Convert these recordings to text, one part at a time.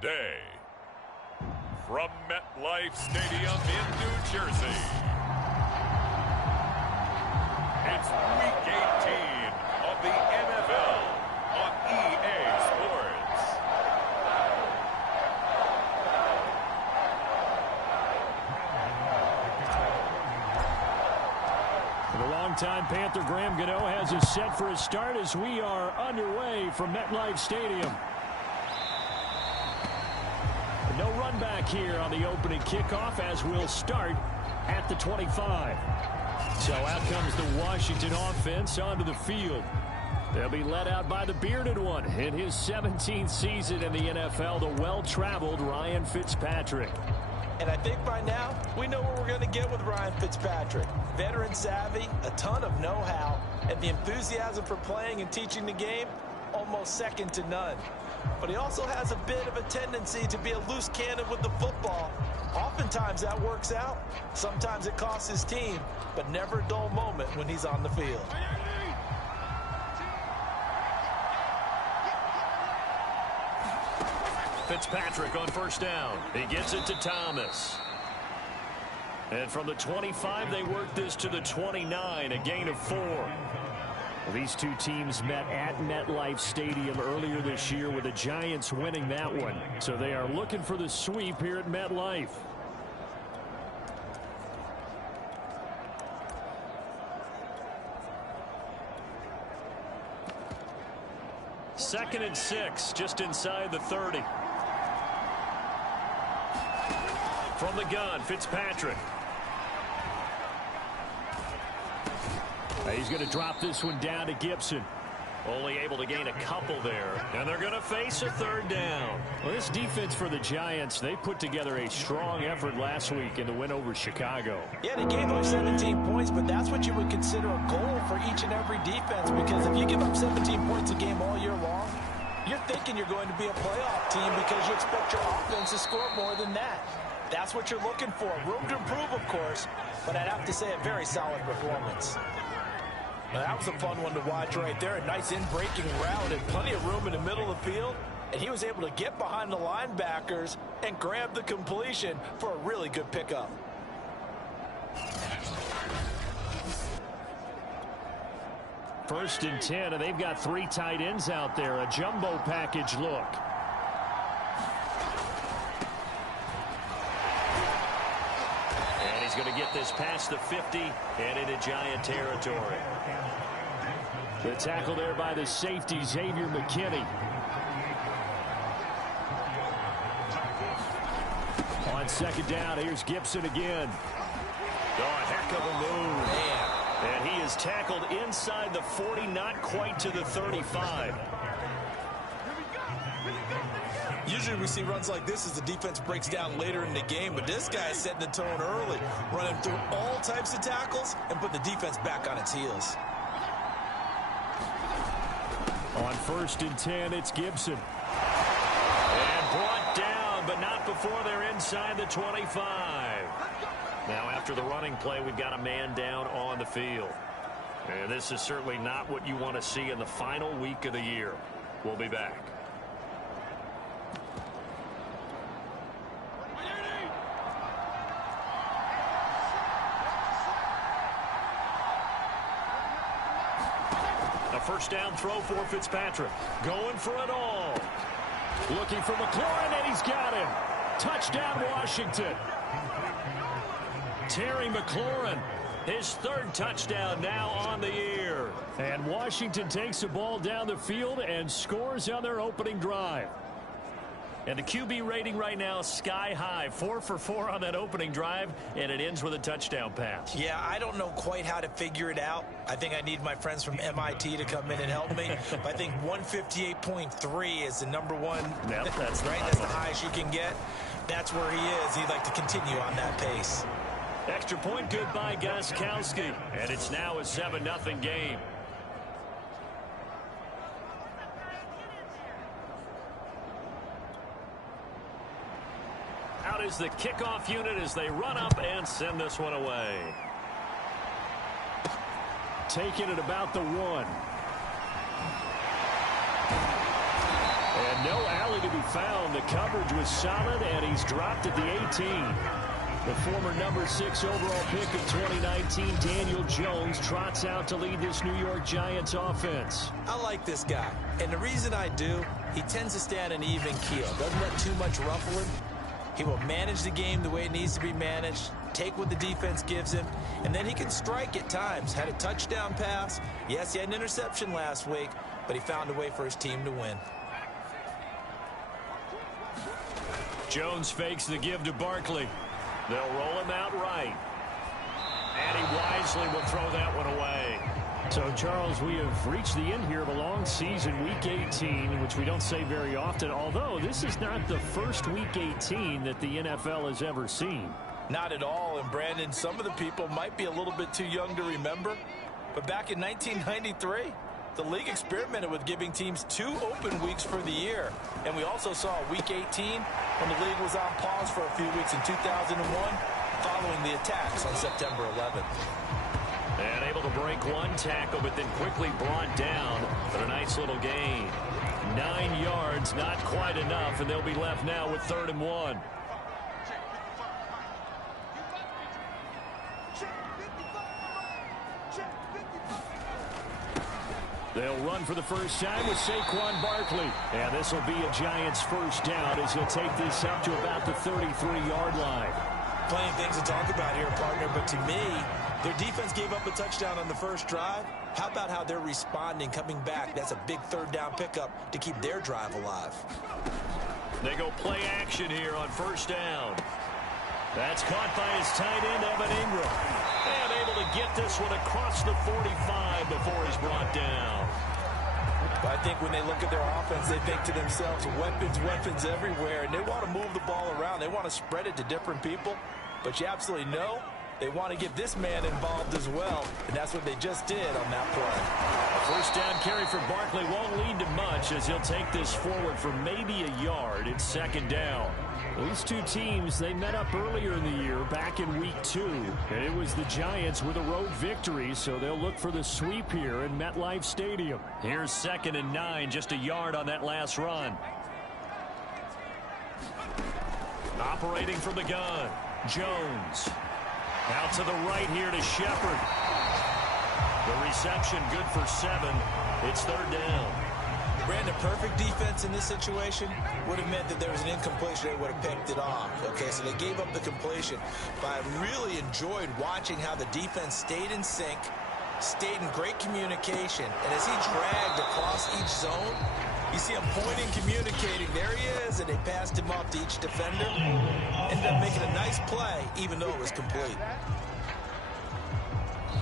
Today, from MetLife Stadium in New Jersey, it's Week 18 of the NFL on EA Sports. The longtime Panther Graham Gano has us set for a start as we are underway from MetLife Stadium. No run back here on the opening kickoff as we'll start at the 25. So out comes the Washington offense onto the field. They'll be led out by the bearded one in his 17th season in the NFL, the well-traveled Ryan Fitzpatrick. And I think by now, we know what we're going to get with Ryan Fitzpatrick. Veteran savvy, a ton of know-how, and the enthusiasm for playing and teaching the game, almost second to none. But he also has a bit of a tendency to be a loose cannon with the football. Oftentimes that works out. Sometimes it costs his team, but never a dull moment when he's on the field. Fitzpatrick on first down. He gets it to Thomas. And from the 25, they work this to the 29, a gain of 4. These two teams met at MetLife Stadium earlier this year with the Giants winning that one. So they are looking for the sweep here at MetLife. Second and 6, just inside the 30. From the gun, Fitzpatrick. He's going to drop this one down to Gibson. Only able to gain a couple there. And they're going to face a third down. Well, this defense for the Giants, they put together a strong effort last week in the win over Chicago. Yeah, they gave up 17 points, but that's what you would consider a goal for each and every defense. Because if you give up 17 points a game all year long, you're thinking you're going to be a playoff team because you expect your offense to score more than that. That's what you're looking for. Room to improve, of course, but I'd have to say a very solid performance. Now, that was a fun one to watch right there. A nice in-breaking route and plenty of room in the middle of the field. And he was able to get behind the linebackers and grab the completion for a really good pickup. First and 10, and they've got 3 tight ends out there. A jumbo package look. Going to get this past the 50 and into Giant territory. The tackle there by the safety, Xavier McKinney. On second down, here's Gibson again. Oh, a heck of a move. Man. And he is tackled inside the 40, not quite to the 35. Usually we see runs like this as the defense breaks down later in the game, but this guy is setting the tone early, running through all types of tackles and put the defense back on its heels. On first and 10, it's Gibson. And brought down, but not before they're inside the 25. Now after the running play, we've got a man down on the field. And this is certainly not what you want to see in the final week of the year. We'll be back. First down throw for Fitzpatrick. Going for it all. Looking for McLaurin, and he's got him. Touchdown, Washington. Terry McLaurin, his 3rd touchdown now on the year. And Washington takes the ball down the field and scores on their opening drive. And the QB rating right now, sky high. 4 for 4 on that opening drive, and it ends with a touchdown pass. Yeah, I don't know quite how to figure it out. I think I need my friends from MIT to come in and help me. But I think 158.3 is the number one. Yep, that's right. That's the highest you can get. That's where he is. He'd like to continue on that pace. Extra point good by Gostkowski. And it's now a 7-0 game. Out is the kickoff unit as they run up and send this one away. Taking it about the 1. And no no alley to be found. The coverage was solid, and he's dropped at the 18. The former number 6 overall pick of 2019, Daniel Jones, trots out to lead this New York Giants offense. I like this guy, and the reason I do, he tends to stay on an even keel. Doesn't let too much ruffle him. He will manage the game the way it needs to be managed, take what the defense gives him, and then he can strike at times. Had a touchdown pass. Yes, he had an interception last week, but he found a way for his team to win. Jones fakes the give to Barkley. They'll roll him out right. And he wisely will throw that one away. So, Charles, we have reached the end here of a long season, Week 18, which we don't say very often, although this is not the first Week 18 that the NFL has ever seen. Not at all, and Brandon, some of the people might be a little bit too young to remember, but back in 1993, the league experimented with giving teams 2 open weeks for the year, and we also saw Week 18 when the league was on pause for a few weeks in 2001 following the attacks on September 11th. And able to break one tackle, but then quickly brought down for a nice little gain. 9 yards, not quite enough, and they'll be left now with 3rd and 1. They'll run for the first time with Saquon Barkley. And this will be a Giants first down as he'll take this up to about the 33-yard line. Plenty of things to talk about here, partner, but to me, their defense gave up a touchdown on the first drive. How about how they're responding, coming back? That's a big 3rd down pickup to keep their drive alive. They go play action here on first down. That's caught by his tight end, Evan Ingram. And able to get this one across the 45 before he's brought down. I think when they look at their offense, they think to themselves, weapons everywhere, and they want to move the ball around. They want to spread it to different people, but you absolutely know they want to get this man involved as well, and that's what they just did on that play. A first down carry for Barkley won't lead to much as he'll take this forward for maybe a yard. It's 2nd down. These two teams, they met up earlier in the year back in Week 2, and it was the Giants with a road victory, so they'll look for the sweep here in MetLife Stadium. Here's 2nd and 9, just a yard on that last run. Operating from the gun, Jones. Out to the right here to Shepard. The reception good for 7. It's 3rd down. Brandon, perfect defense in this situation would have meant that there was an incompletion. They would have picked it off. Okay, so they gave up the completion. But I really enjoyed watching how the defense stayed in sync, stayed in great communication. And as he dragged across each zone, you see him pointing, communicating. There he is, and they passed him off to each defender. Ended up making a nice play, even though it was complete.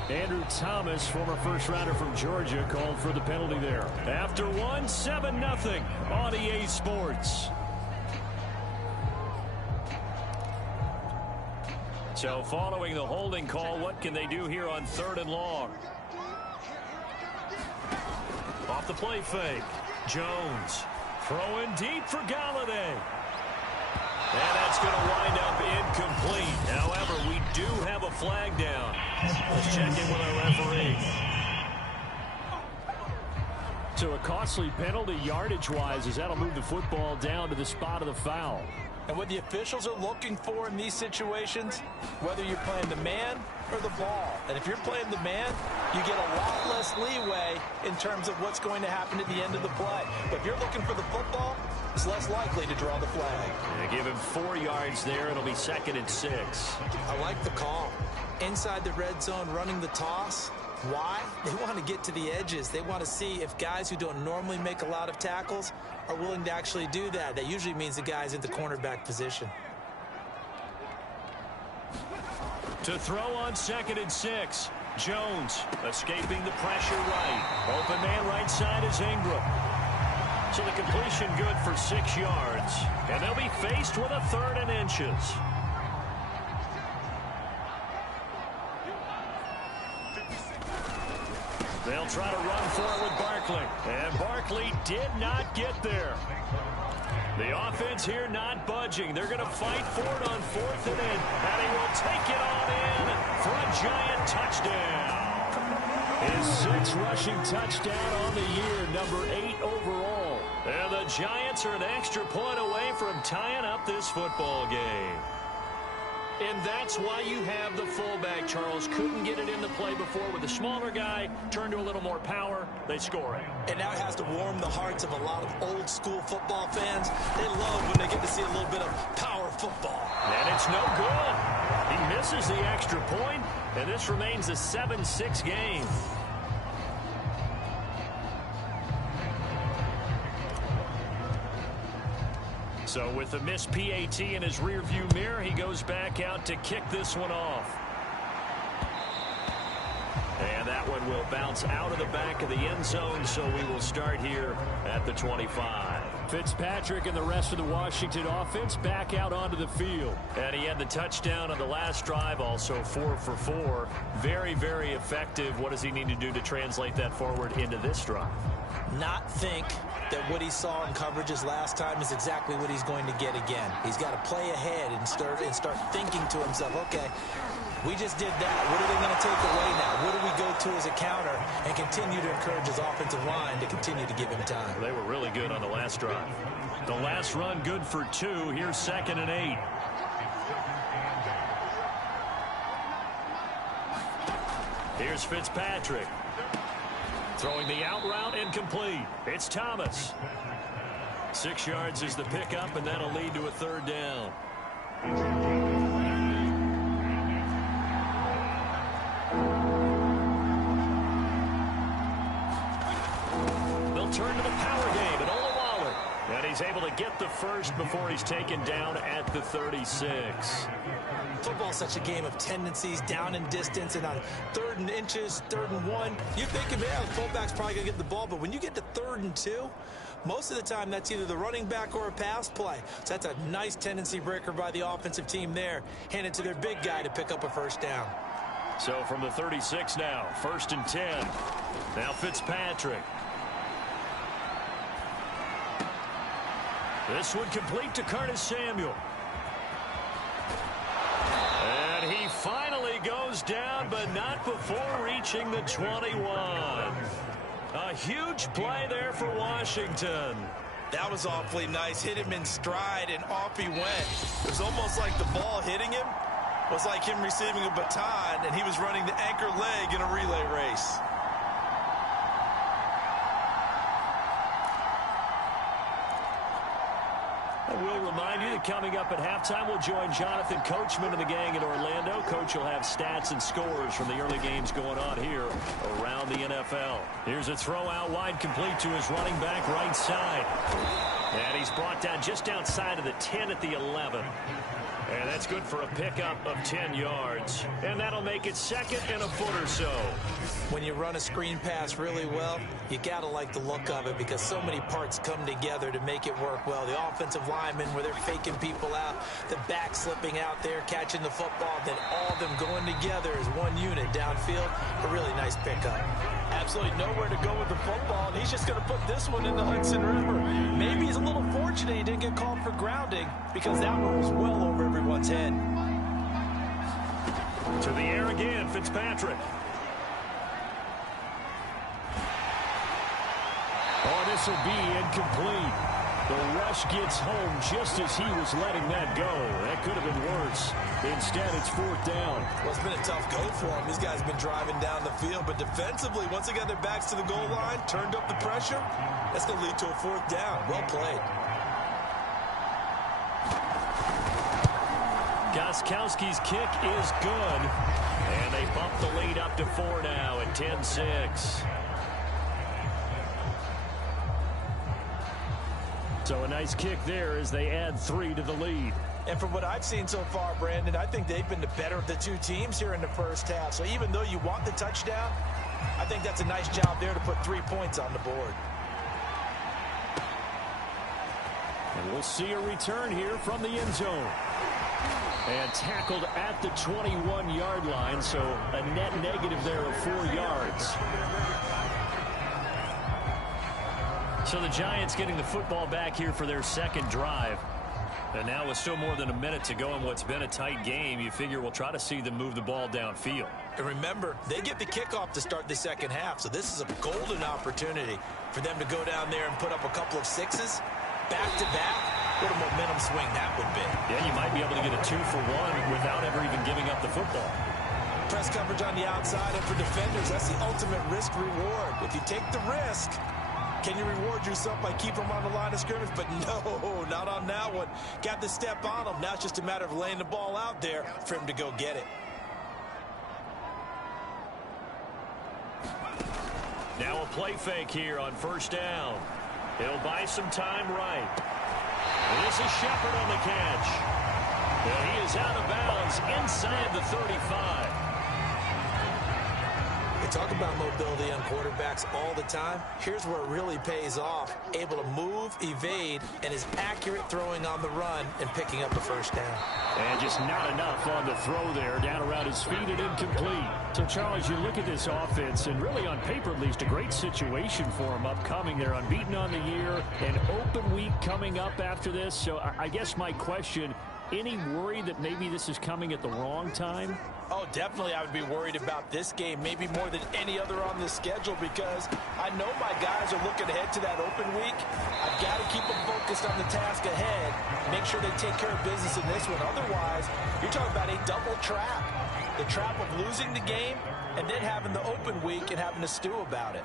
Andrew Thomas, former first-rounder from Georgia, called for the penalty there. After 1, 7-0 on EA Sports. So following the holding call, what can they do here on 3rd and long? Off the play fake. Jones throwing deep for Galladay. And that's going to wind up incomplete. However, we do have a flag down. Let's check in with our referee. So a costly penalty yardage-wise as that'll move the football down to the spot of the foul. And what the officials are looking for in these situations, whether you're playing the man or the ball. And if you're playing the man, you get a lot less leeway in terms of what's going to happen at the end of the play. But if you're looking for the football, it's less likely to draw the flag. They give him 4 yards there. It'll be 2nd and 6. I like the call. Inside the red zone, running the toss. Why? They want to get to the edges. They want to see if guys who don't normally make a lot of tackles are willing to actually do that. That usually means the guy's in the cornerback position. To throw on 2nd and 6. Jones escaping the pressure right. Open man right side is Ingram. So the completion good for 6 yards. And they'll be faced with a 3rd and inches. They'll try to run for it with Barkley. And Barkley did not get there. The offense here not budging. They're going to fight for it on 4th and in. And he will take it on in for a Giant touchdown. His 6th rushing touchdown on the year, number 8 overall. And the Giants are an extra point away from tying up this football game. And that's why you have the fullback, Charles. Couldn't get it into play before with the smaller guy. Turned to a little more power. They score it. And now it has to warm the hearts of a lot of old-school football fans. They love when they get to see a little bit of power football. And it's no good. He misses the extra point, and this remains a 7-6 game. So with the missed PAT in his rearview mirror, he goes back out to kick this one off. And that one will bounce out of the back of the end zone, so we will start here at the 25. Fitzpatrick and the rest of the Washington offense back out onto the field. And he had the touchdown on the last drive, also 4 for 4. Very, very effective. What does he need to do to translate that forward into this drive? Not think that what he saw in coverages last time is exactly what he's going to get again. He's got to play ahead and start thinking to himself, okay, we just did that. What are they going to take away now? What do we go to as a counter? And continue to encourage his offensive line to continue to give him time. They were really good on the last drive. The last run good for 2. Here's 2nd and 8. Here's Fitzpatrick. Throwing the out route incomplete. It's Thomas. 6 yards is the pickup, and that'll lead to a 3rd down. They'll turn to the power game at Olawale. And he's able to get the first before he's taken down at the 36. Football's such a game of tendencies, down and distance, and on 3rd and inches, 3rd and 1, you're thinking, man, the fullback's probably going to get the ball, but when you get to 3rd and 2, most of the time that's either the running back or a pass play. So that's a nice tendency breaker by the offensive team there, handed to their big guy to pick up a 1st down. So from the 36 now, 1st and 10. Now Fitzpatrick. This one complete to Curtis Samuel. And he finally goes down, but not before reaching the 21. A huge play there for Washington. That was awfully nice. Hit him in stride, and off he went. It was almost like the ball hitting him was like him receiving a baton, and he was running the anchor leg in a relay race. I will remind you that coming up at halftime, we'll join Jonathan Coachman and the gang in Orlando. Coach will have stats and scores from the early games going on here around the NFL. Here's a throw out wide, complete to his running back right side. And he's brought down just outside of the 10 at the 11. And that's good for a pickup of 10 yards. And that'll make it 2nd and a foot or so. When you run a screen pass really well, you got to like the look of it because so many parts come together to make it work well. The offensive linemen where they're faking people out, the back slipping out there, catching the football, then all of them going together as one unit downfield. A really nice pickup. Absolutely nowhere to go with the football, and he's just going to put this one in the Hudson River. Maybe he's a little fortunate he didn't get called for grounding because that one was well over everyone's head. To the air again, Fitzpatrick. Oh, this will be incomplete. The rush gets home just as he was letting that go. That could have been worse. Instead, it's 4th down. Well, it's been a tough go for him. These guys have been driving down the field, but defensively, once they got their backs to the goal line, turned up the pressure, that's going to lead to a 4th down. Well played. Gostkowski's kick is good, and they bump the lead up to 4 now at 10-6. So a nice kick there as they add 3 to the lead. And from what I've seen so far, Brandon, I think they've been the better of the two teams here in the first half. So even though you want the touchdown, I think that's a nice job there to put 3 points on the board. And we'll see a return here from the end zone. And tackled at the 21-yard line, so a net negative there of 4 yards. So the Giants getting the football back here for their 2nd drive. And now with still more than a minute to go in what's been a tight game, you figure we'll try to see them move the ball downfield. And remember, they get the kickoff to start the second half, so this is a golden opportunity for them to go down there and put up a couple of sixes back-to-back. What a momentum swing that would be. Yeah, you might be able to get a 2-for-1 without ever even giving up the football. Press coverage on the outside, and for defenders, that's the ultimate risk-reward. If you take the risk, can you reward yourself by keeping them on the line of scrimmage? But no, not on that one. Got the step on him. Now it's just a matter of laying the ball out there for him to go get it. Now a play fake here on first down. He'll buy some time right. This is Shepard on the catch. And he is out of bounds inside the 35. We talk about mobility on quarterbacks all the time. Here's where it really pays off. Able to move, evade, and is accurate throwing on the run and picking up the first down. And just not enough on the throw there. Down around his feet and incomplete. So, Charles, you look at this offense, and really on paper at least, a great situation for them upcoming. They're unbeaten on the year. An open week coming up after this. So I guess my question, any worry that maybe this is coming at the wrong time? Oh, definitely I would be worried about this game, maybe more than any other on the schedule, because I know my guys are looking ahead to that open week. I've got to keep them focused on the task ahead, make sure they take care of business in this one. Otherwise, you're talking about a double trap. The trap of losing the game and then having the open week and having to stew about it.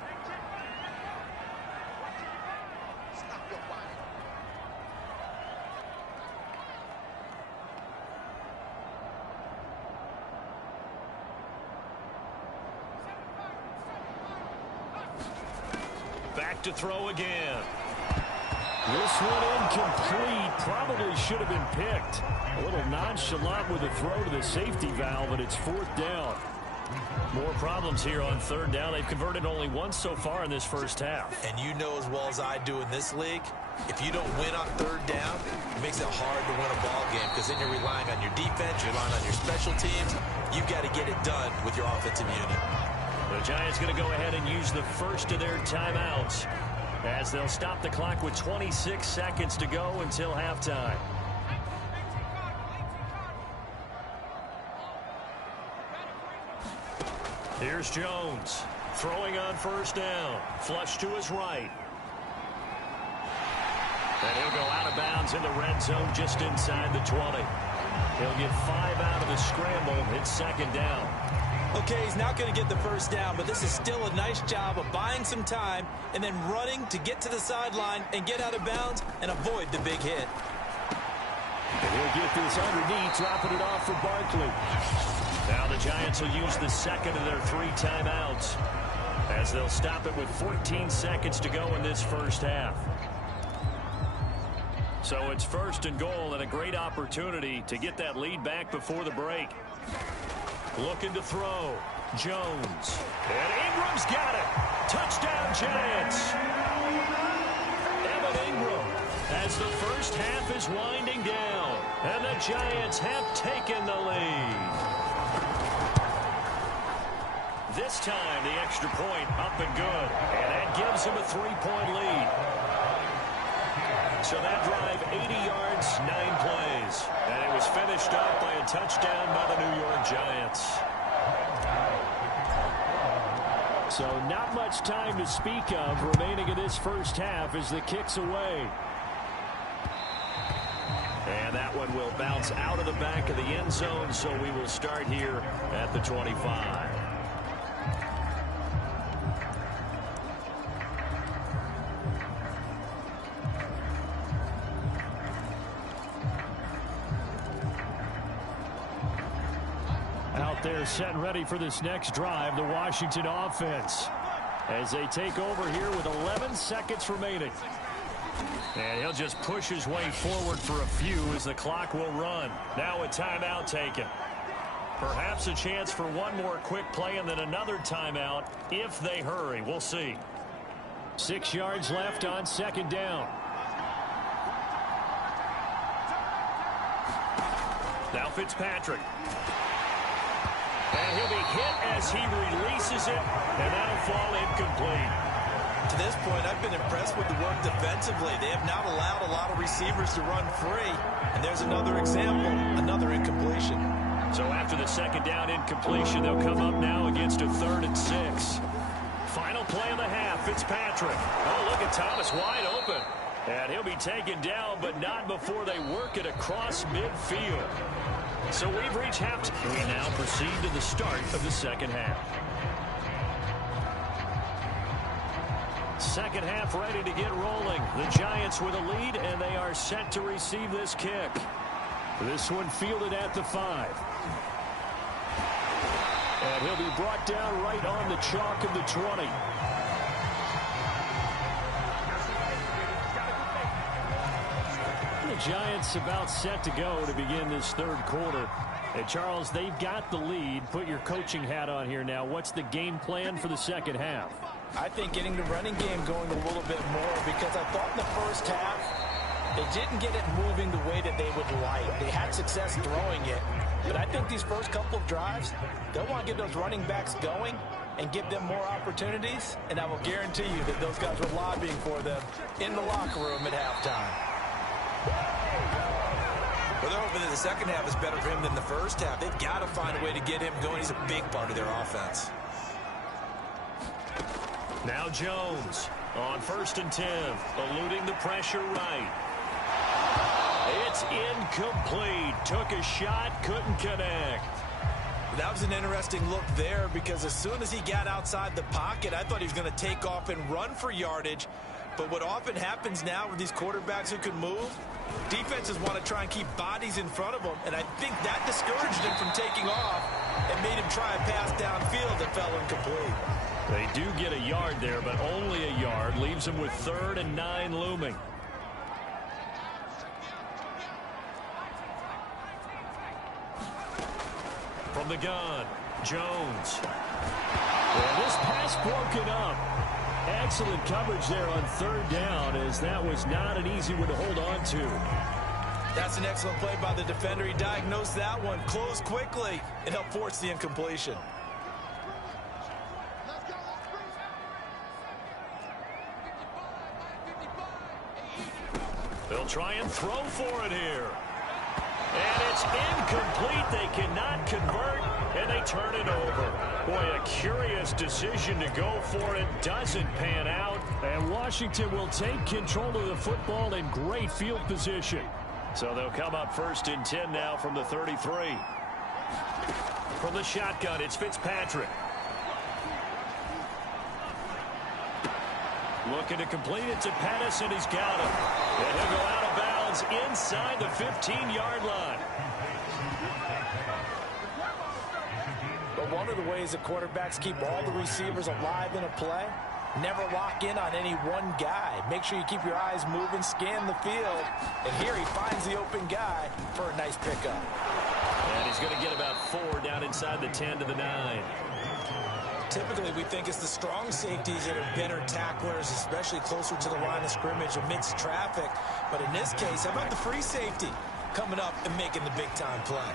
Back to throw again. This one incomplete. Probably should have been picked. A little nonchalant with a throw to the safety valve, and it's fourth down. More problems here on third down. They've converted only once so far in this first half. And you know as well as I do in this league, if you don't win on third down, it makes it hard to win a ball game because then you're relying on your defense, you're relying on your special teams. You've got to get it done with your offensive unit. The Giants going to go ahead and use the first of their timeouts as they'll stop the clock with 26 seconds to go until halftime. Here's Jones throwing on first down. Flush to his right. And he'll go out of bounds in the red zone just inside the 20. He'll get 5 out of the scramble. It's second down. Okay, he's not going to get the first down, but this is still a nice job of buying some time and then running to get to the sideline and get out of bounds and avoid the big hit. And he'll get this underneath, dropping it off for Barkley. Now the Giants will use the second of their 3 timeouts as they'll stop it with 14 seconds to go in this first half. So it's first and goal and a great opportunity to get that lead back before the break. Looking to throw. Jones. And Ingram's got it. Touchdown, Giants. Evan Ingram as the first half is winding down. And the Giants have taken the lead. This time, the extra point up and good. And that gives them a 3-point lead. So that drive, 80 yards, 9 plays. And it was finished up by a touchdown by the New York Giants. So not much time to speak of remaining in this first half as the kick's away. And that one will bounce out of the back of the end zone, so we will start here at the 25. They're set and ready for this next drive, the Washington offense, as they take over here with 11 seconds remaining. And he'll just push his way forward for a few as the clock will run. Now a timeout taken. Perhaps a chance for one more quick play and then another timeout if they hurry. We'll see. 6 yards left on second down. Now Fitzpatrick. And he'll be hit as he releases it, and that'll fall incomplete. To this point, I've been impressed with the work defensively. They have not allowed a lot of receivers to run free. And there's another example, another incompletion. So after the second down incompletion, they'll come up now against a 3rd and 6. Final play of the half, Fitzpatrick. Oh, look at Thomas wide open. And he'll be taken down, but not before they work it across midfield. So we've reached halftime. We now proceed to the start of the second half. Second half ready to get rolling. The Giants with a lead, and they are set to receive this kick. This one fielded at the 5. And he'll be brought down right on the chalk of the 20. The Giants about set to go to begin this third quarter. And Charles, they've got the lead. Put your coaching hat on here now. What's the game plan for the second half? I think getting the running game going a little bit more, because I thought in the first half they didn't get it moving the way that they would like. They had success throwing it. But I think these first couple of drives, they'll want to get those running backs going and give them more opportunities. And I will guarantee you that those guys were lobbying for them in the locker room at halftime. Well, they're hoping that the second half is better for him than the first half. They've got to find a way to get him going. He's a big part of their offense. Now Jones on 1st and 10, eluding the pressure right. It's incomplete. Took a shot, couldn't connect. That was an interesting look there, because as soon as he got outside the pocket, I thought he was going to take off and run for yardage. But what often happens now with these quarterbacks who can move, defenses want to try and keep bodies in front of them, and I think that discouraged him from taking off and made him try a pass downfield that fell incomplete. They do get a yard there, but only a yard. Leaves them with 3rd and 9 looming. From the gun, Jones. And this pass broken up. Excellent coverage there on 3rd down, as that was not an easy one to hold on to. That's an excellent play by the defender. He diagnosed that one, closed quickly, and helped force the incompletion. They'll try and throw for it here. And it's incomplete. They cannot convert, and they turn it over. Boy, a curious decision to go for it. Doesn't pan out. And Washington will take control of the football in great field position. So they'll come up 1st and 10 now from the 33. From the shotgun, it's Fitzpatrick. Looking to complete it to Pettis, and he's got him. And he'll go out of bounds inside the 15-yard line. But one of the ways that quarterbacks keep all the receivers alive in a play, never lock in on any one guy. Make sure you keep your eyes moving, scan the field. And here he finds the open guy for a nice pickup. And he's going to get about 4 down inside the 10 to the 9. Typically, we think it's the strong safeties that are better tacklers, especially closer to the line of scrimmage amidst traffic. But in this case, how about the free safety coming up and making the big-time play?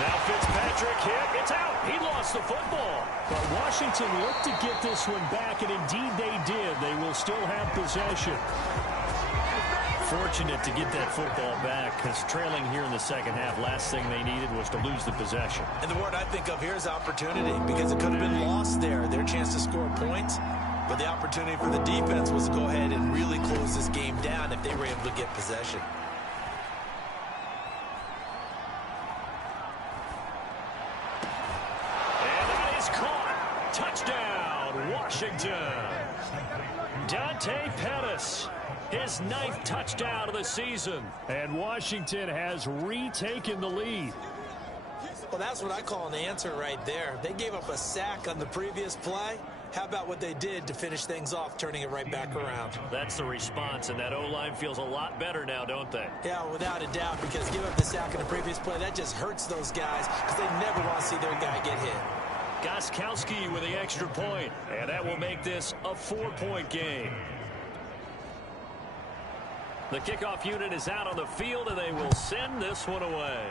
Now Fitzpatrick hit. It's out. He lost the football. But Washington looked to get this one back, and indeed they did. They will still have possession. Fortunate to get that football back, because trailing here in the second half, last thing they needed was to lose the possession. And the word I think of here is opportunity, because it could have been lost there. Their chance to score points, but the opportunity for the defense was to go ahead and really close this game down if they were able to get possession. And that is caught. Touchdown, Washington. Dante Pettis. His 9th touchdown of the season. And Washington has retaken the lead. Well, that's what I call an answer right there. They gave up a sack on the previous play. How about what they did to finish things off, turning it right back around? That's the response, and that O-line feels a lot better now, don't they? Yeah, without a doubt, because giving up the sack on the previous play, that just hurts those guys because they never want to see their guy get hit. Gostkowski with the extra point, and that will make this a 4-point game. The kickoff unit is out on the field, and they will send this one away.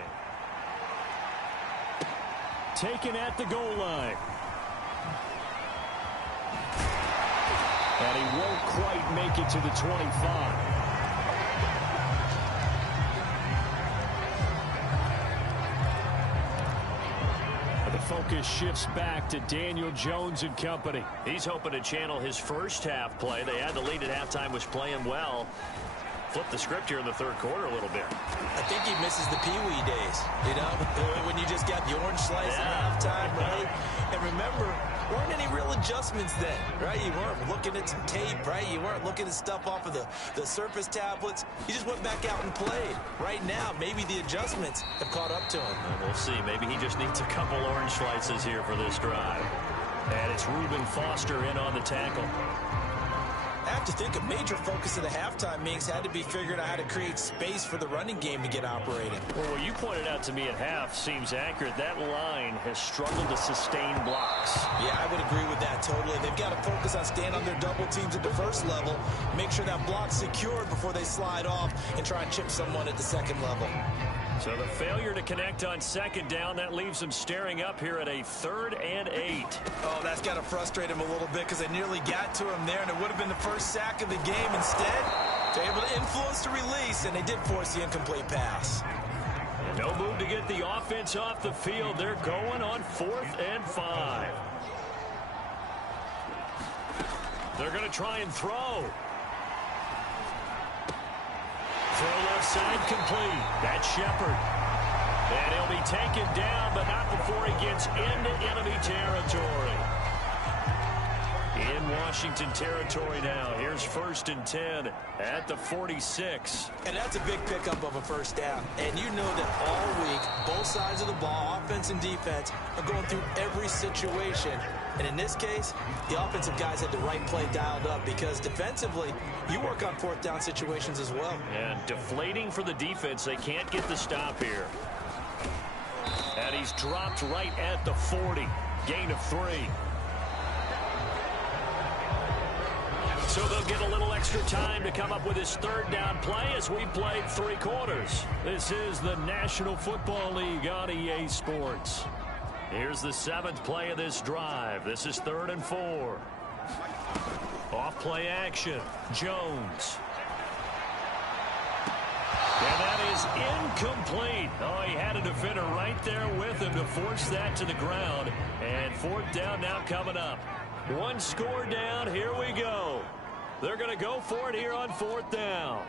Taken at the goal line. And he won't quite make it to the 25. focus shifts back to Daniel Jones and company. He's hoping to channel his first half play. They had the lead at halftime, was playing well. Flip the script here in the third quarter a little bit. I think he misses the Pee-wee days, you know, when you just got the orange slice at halftime, right? And remember, weren't any real adjustments then, right? You weren't looking at some tape, right? You weren't looking at stuff off of the Surface tablets. You just went back out and played. Right now, maybe the adjustments have caught up to him. We'll see. Maybe he just needs a couple orange slices here for this drive. And it's Reuben Foster in on the tackle. I have to think a major focus of the halftime meetings had to be figuring out how to create space for the running game to get operating. Well, what you pointed out to me at half seems accurate. That line has struggled to sustain blocks. Yeah, I would agree with that totally. They've got to focus on staying on their double teams at the first level, make sure that block's secured before they slide off and try and chip someone at the second level. So the failure to connect on second down, that leaves them staring up here at a 3rd and 8. Oh, that's got to frustrate him a little bit because they nearly got to him there, and it would have been the first sack of the game. Instead, they're able to influence the release, and they did force the incomplete pass. No move to get the offense off the field. They're going on 4th and 5. They're going to try and throw. Throw left side complete. That's Shepard. And he'll be taken down, but not before he gets into enemy territory. In Washington territory now. Here's 1st and 10 at the 46. And that's a big pickup of a first down. And you know that all week, both sides of the ball, offense and defense, are going through every situation. And in this case, the offensive guys had the right play dialed up because defensively, you work on 4th down situations as well. And deflating for the defense. They can't get the stop here. And he's dropped right at the 40. Gain of 3. So they'll get a little extra time to come up with his 3rd down play as we played 3 quarters. This is the National Football League on EA Sports. Here's the 7th play of this drive. This is 3rd and 4. Off play action. Jones. And that is incomplete. Oh, he had a defender right there with him to force that to the ground. And 4th down now coming up. 1 score down. Here we go. They're going to go for it here on 4th down.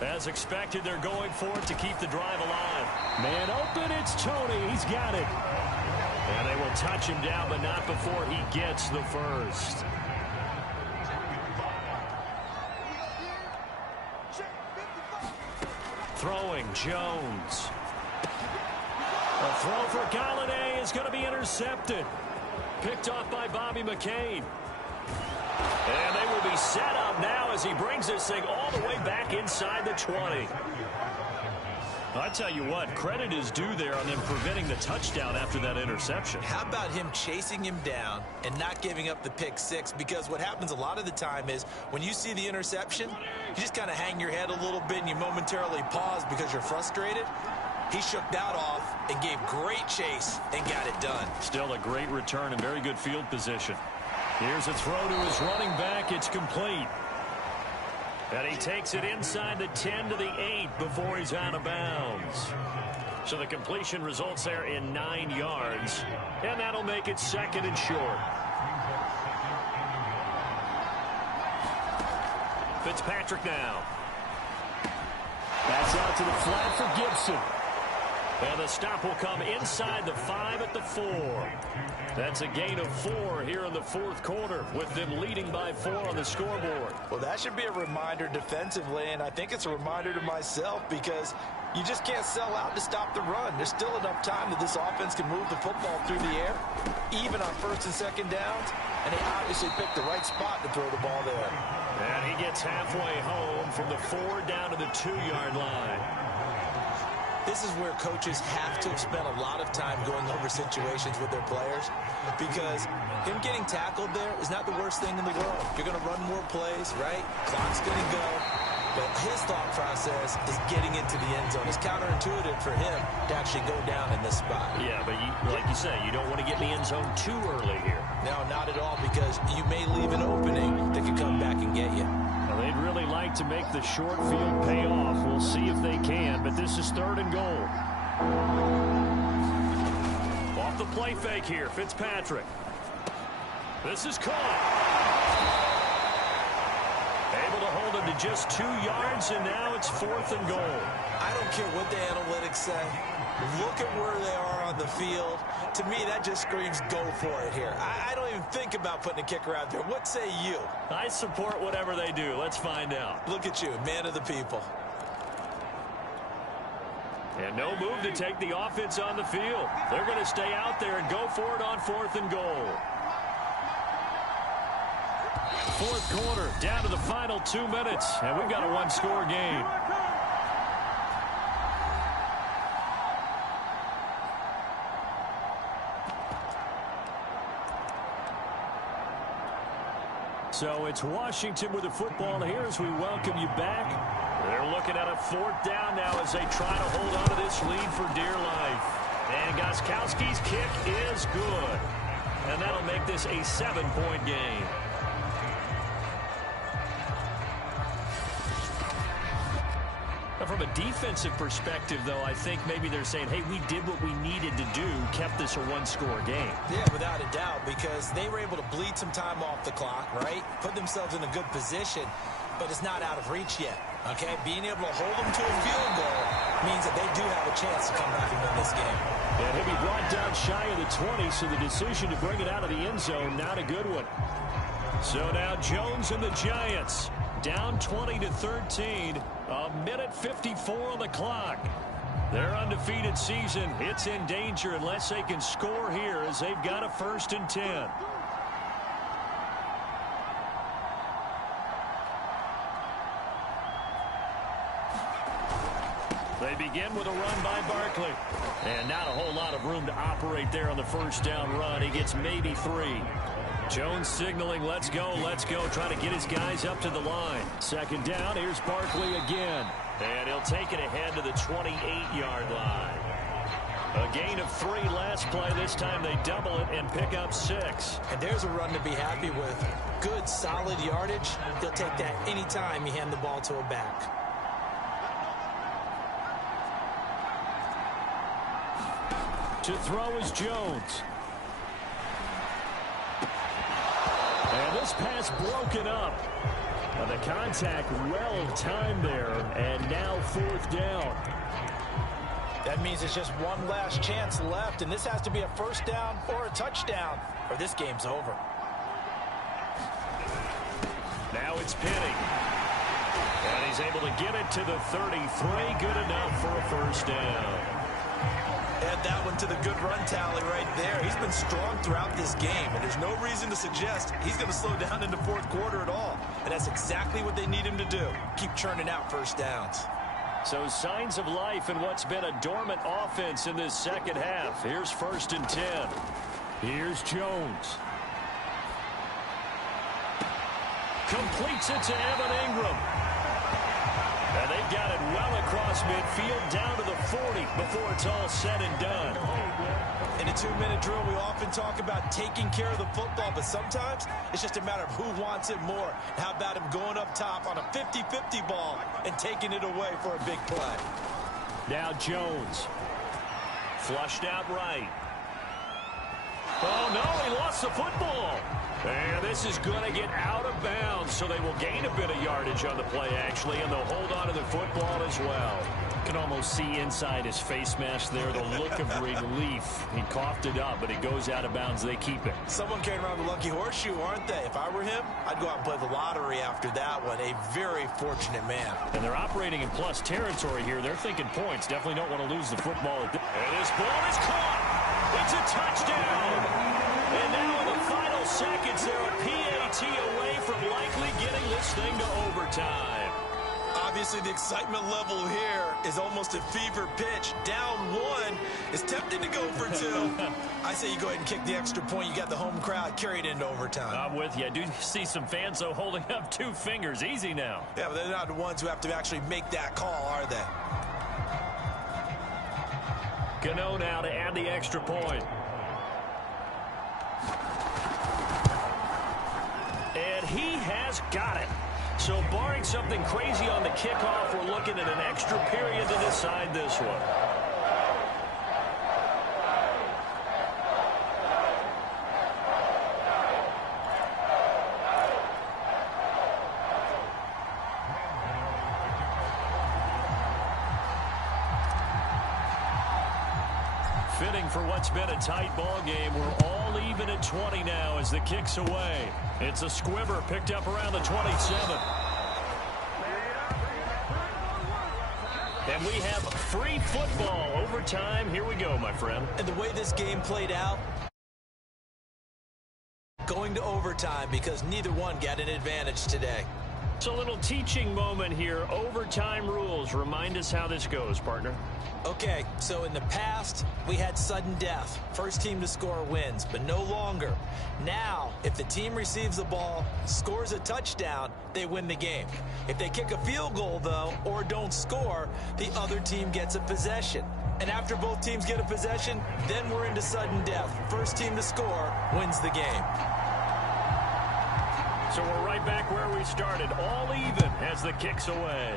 As expected, they're going for it to keep the drive alive. Man open, it's Tony. He's got it. And they will touch him down, but not before he gets the first. Throwing, Jones. A throw for Galladay is going to be intercepted. Picked off by Bobby McCain. And they will be set up now as he brings this thing all the way back inside the 20. I tell you what, credit is due there on them preventing the touchdown after that interception. How about him chasing him down and not giving up the pick 6? Because what happens a lot of the time is when you see the interception, you just kind of hang your head a little bit and you momentarily pause because you're frustrated. He shook that off and gave great chase and got it done. Still a great return and very good field position. Here's a throw to his running back. It's complete. And he takes it inside the 10 to the 8 before he's out of bounds. So the completion results there in 9 yards. And that'll make it 2nd and short. Fitzpatrick now. That's out to the flat for Gibson. And the stop will come inside the 5 at the 4. That's a gain of 4 here in the 4th quarter with them leading by 4 on the scoreboard. Well, that should be a reminder defensively, and I think it's a reminder to myself because you just can't sell out to stop the run. There's still enough time that this offense can move the football through the air, even on 1st and 2nd downs, and they obviously picked the right spot to throw the ball there. And he gets halfway home from the 4 down to the 2-yard line. This is where coaches have to have spent a lot of time going over situations with their players because him getting tackled there is not the worst thing in the world. You're going to run more plays, right? Clock's going to go. But his thought process is getting into the end zone. It's counterintuitive for him to actually go down in this spot. Yeah, but like you say, you don't want to get in the end zone too early here. No, not at all, because you may leave an opening that could come back and get you. Now, they'd really like to make the short field pay off. We'll see if they can, but this is 3rd and goal. Off the play fake here, Fitzpatrick. This is caught. Able to hold him to just 2 yards, and now it's 4th and goal. I don't care what the analytics say. Look at where they are on the field. To me, that just screams go for it here. I don't even think about putting a kicker out there. What say you? I support whatever they do. Let's find out. Look at you, man of the people. And no move to take the offense on the field. They're going to stay out there and go for it on 4th and goal. 4th quarter, down to the final 2 minutes, and we've got a 1-score game. So it's Washington with the football here as we welcome you back. They're looking at a 4th down now as they try to hold on to this lead for dear life. And Gostkowski's kick is good. And that'll make this a 7-point game. From a defensive perspective, though, I think maybe they're saying, hey, we did what we needed to do, kept this a 1-score game. Yeah, without a doubt, because they were able to bleed some time off the clock, right? Put themselves in a good position, but it's not out of reach yet, okay? Being able to hold them to a field goal means that they do have a chance to come back and win this game. And he'll be brought down shy of the 20, so the decision to bring it out of the end zone, not a good one. So now Jones and the Giants down 20-13. A minute 54 on the clock. Their undefeated season, it's in danger unless they can score here as they've got a 1st and 10. They begin with a run by Barkley. And not a whole lot of room to operate there on the 1st down run. He gets maybe 3. Jones signaling, let's go, trying to get his guys up to the line. 2nd down, here's Barkley again. And he'll take it ahead to the 28-yard line. A gain of 3 last play. This time they double it and pick up 6. And there's a run to be happy with. Good, solid yardage. He'll take that anytime you hand the ball to a back. To throw is Jones. And this pass broken up. And the contact well timed there. And now 4th down. That means it's just one last chance left, and this has to be a 1st down or a touchdown, or this game's over. Now it's Penny. And he's able to get it to the 33. Good enough for a 1st down. Add that one to the good run tally right there. He's been strong throughout this game, and there's no reason to suggest he's going to slow down in the 4th quarter at all. And that's exactly what they need him to do. Keep churning out 1st downs. So signs of life in what's been a dormant offense in this 2nd half. Here's 1st and 10. Here's Jones. Completes it to Evan Ingram. And they've got it well across midfield down to the 40 before it's all said and done. In a 2-minute drill, we often talk about taking care of the football, but sometimes it's just a matter of who wants it more. How about him going up top on a 50-50 ball and taking it away for a big play? Now Jones. Flushed out right. Oh, no, he lost the football. And this is going to get out of bounds, so they will gain a bit of yardage on the play, actually, and they'll hold on to the football as well. You can almost see inside his face mask there the look of relief. He coughed it up, but it goes out of bounds. They keep it. Someone carrying around the lucky horseshoe, aren't they? If I were him, I'd go out and play the lottery after that one. A very fortunate man. And they're operating in plus territory here. They're thinking points. Definitely don't want to lose the football. And this ball is caught. It's a touchdown. And now in the final seconds, they're a PAT away from likely getting this thing to overtime. Obviously, the excitement level here is almost a fever pitch. Down 1 is tempted to go for 2. I say you go ahead and kick the extra point. You got the home crowd. Carry it into overtime. I'm with you. I do see some fans, though, holding up 2 fingers. Easy now. Yeah, but they're not the ones who have to actually make that call, are they? Gano now to add the extra point. And he has got it. So barring something crazy on the kickoff, we're looking at an extra period to decide this one. fitting for what's been a tight ball game. We're all even at 20 now as the kick's away. It's a squibber picked up around the 27. And we have free football overtime. Here we go, my friend. And the way this game played out, going to overtime because neither one got an advantage today. It's a little teaching moment here. Overtime rules. Remind us how this goes, partner. Okay, so in the past, we had sudden death. First team to score wins, but no longer. Now, if the team receives the ball, scores a touchdown, they win the game. If they kick a field goal, though, or don't score, the other team gets a possession. And after both teams get a possession, then we're into sudden death. First team to score wins the game. So we're right back where we started, all even as the kick's away.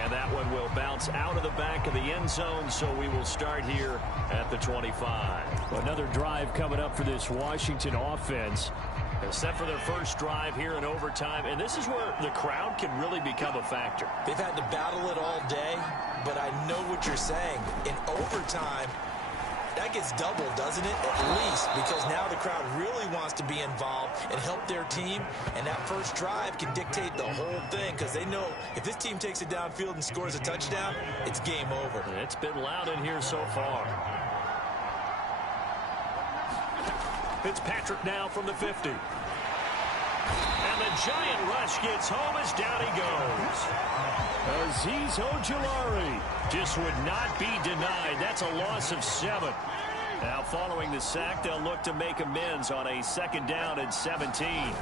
And that one will bounce out of the back of the end zone, so we will start here at the 25. Another drive coming up for this Washington offense. They're set for their first drive here in overtime, and this is where the crowd can really become a factor. They've had to battle it all day, but I know what you're saying. In overtime, that gets doubled, doesn't it? At least, because now the crowd really wants to be involved and help their team, and that first drive can dictate the whole thing because they know if this team takes it downfield and scores a touchdown, it's game over. It's been loud in here so far. Fitzpatrick now from the 50. And the giant rush gets home as down he goes. Azeez Ojulari just would not be denied. That's a loss of 7. Now following the sack, they'll look to make amends on a 2nd down and 17.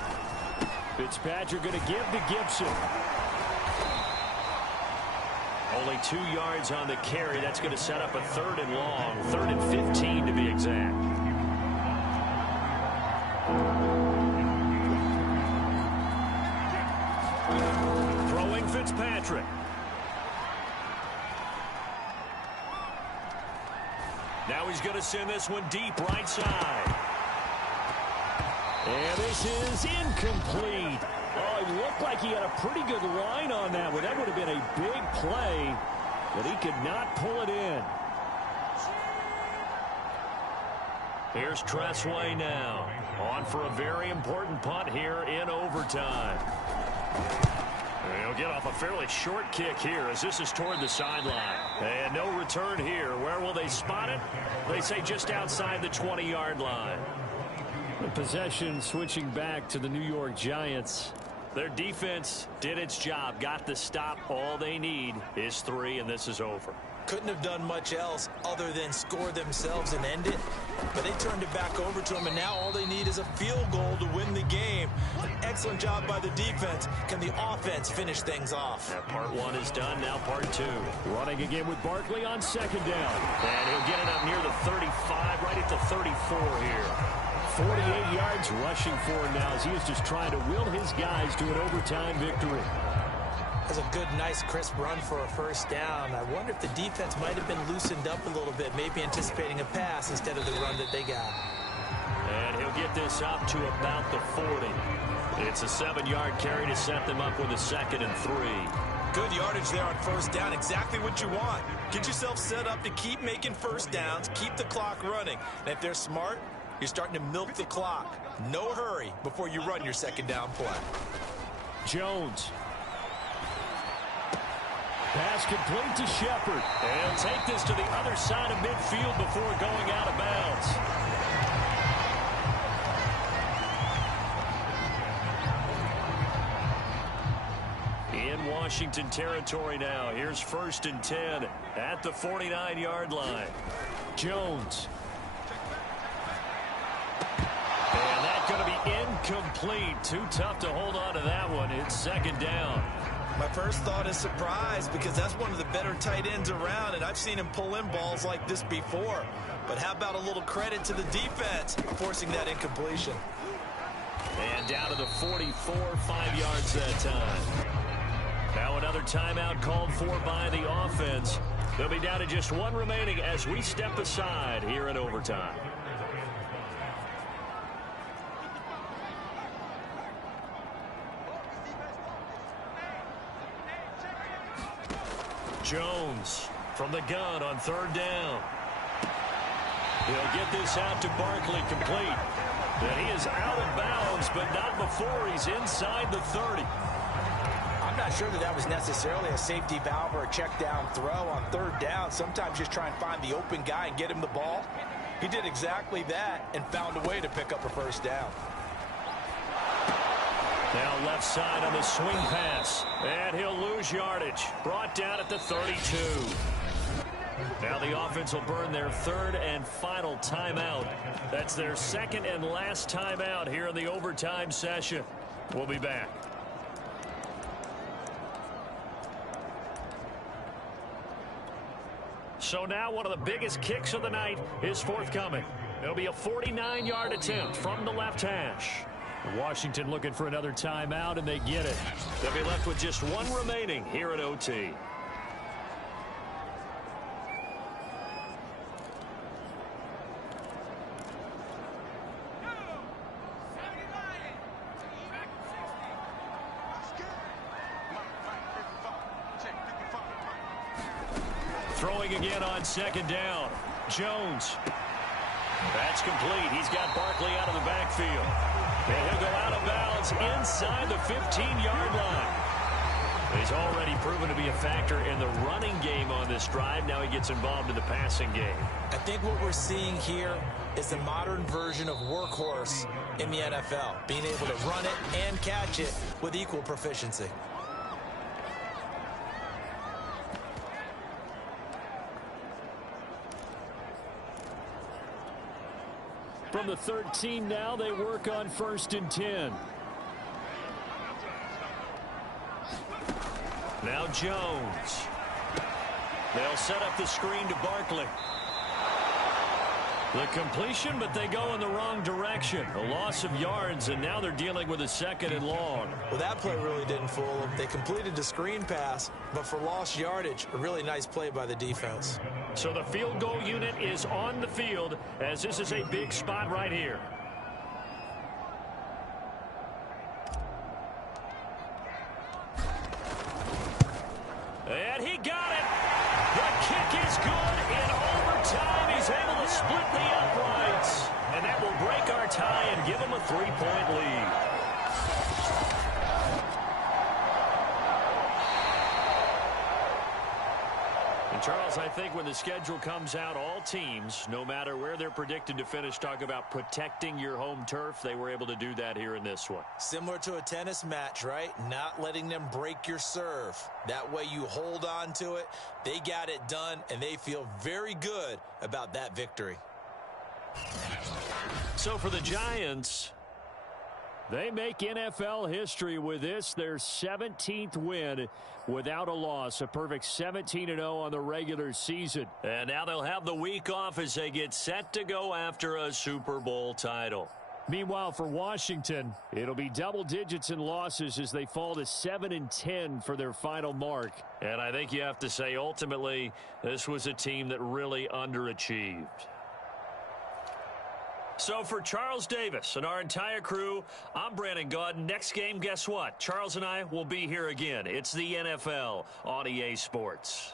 Fitzpatrick going to give to Gibson. Only 2 yards on the carry. That's going to set up a 3rd and long. 3rd and 15 to be exact. Throwing Fitzpatrick. Now he's going to send this one deep right side. And this is incomplete. Oh, it looked like he had a pretty good line on that one. That would have been a big play, but he could not pull it in. Here's Tressway now. On for a very important punt here in overtime. He'll get off a fairly short kick here as this is toward the sideline. And no return here. Where will they spot it? They say just outside the 20-yard line. The possession switching back to the New York Giants. Their defense did its job, got the stop. All they need is 3, and this is over. Couldn't have done much else other than score themselves and end it. But they turned it back over to them, and now all they need is a field goal to win the game. An excellent job by the defense. Can the offense finish things off? Now part 1 is done, now part 2. Running again with Barkley on 2nd down. And he'll get it up near the 35, right at the 34 here. 48 yards rushing for him now as he is just trying to will his guys to an overtime victory. That's a good, nice, crisp run for a 1st down. I wonder if the defense might have been loosened up a little bit, maybe anticipating a pass instead of the run that they got. And he'll get this up to about the 40. It's a 7-yard carry to set them up with a 2nd and 3. Good yardage there on 1st down. Exactly what you want. Get yourself set up to keep making 1st downs, keep the clock running. And if they're smart, you're starting to milk the clock. No hurry before you run your 2nd down play. Jones. Pass complete to Shepard. And take this to the other side of midfield before going out of bounds. In Washington territory now. Here's 1st and 10 at the 49-yard line. Jones. And that's going to be incomplete. Too tough to hold on to that one. It's 2nd down. My first thought is surprise because that's one of the better tight ends around, and I've seen him pull in balls like this before. But how about a little credit to the defense forcing that incompletion? And down to the 44, 5 yards that time. Now another timeout called for by the offense. They'll be down to just 1 remaining as we step aside here in overtime. Jones From the gun on third down. He'll get this out to Barkley complete. And he is out of bounds, but not before he's inside the 30. I'm not sure that was necessarily a safety valve or a check down throw on third down. Sometimes just try and find the open guy and get him the ball. He did exactly that and found a way to pick up a first down. Now left side on the swing pass. And he'll lose yardage. Brought down at the 32. Now the offense will burn their third and final timeout. That's their second and last timeout here in the overtime session. We'll be back. So now one of the biggest kicks of the night is forthcoming. It'll be a 49-yard attempt from the left hash. Washington looking for another timeout, and they get it. They'll be left with just one remaining here at OT. Throwing again on second down. Jones. That's complete. He's got Barkley out of the backfield. And he'll go out of bounds inside the 15-yard line. He's already proven to be a factor in the running game on this drive. Now he gets involved in the passing game. I think what we're seeing here is the modern version of workhorse in the NFL, being able to run it and catch it with equal proficiency. From the 13 now, they work on 1st and 10. Now Jones. They'll set up the screen to Barkley. The completion, but they go in the wrong direction. A loss of yards, and now they're dealing with a second and long. Well, that play really didn't fool them. They completed the screen pass, but for lost yardage, a really nice play by the defense. So the field goal unit is on the field, as this is a big spot right here. And he got it. The kick is good in overtime. He's able to split the uprights. And that will break our tie and give him a 3-point lead. And Charles, I think when the schedule comes out, all teams, no matter where they're predicted to finish, talk about protecting your home turf. They were able to do that here in this one. Similar to a tennis match, right? Not letting them break your serve. That way you hold on to it. They got it done, and they feel very good about that victory. So for the Giants, they make NFL history with this, their 17th win without a loss. A perfect 17-0 on the regular season. and now they'll have the week off as they get set to go after a Super Bowl title. Meanwhile, for Washington, it'll be double digits in losses as they fall to 7-10 for their final mark. And I think you have to say, ultimately, this was a team that really underachieved. So for Charles Davis and our entire crew, I'm Brandon Gaudin. Next game, guess what? Charles and I will be here again. It's the NFL on EA Sports.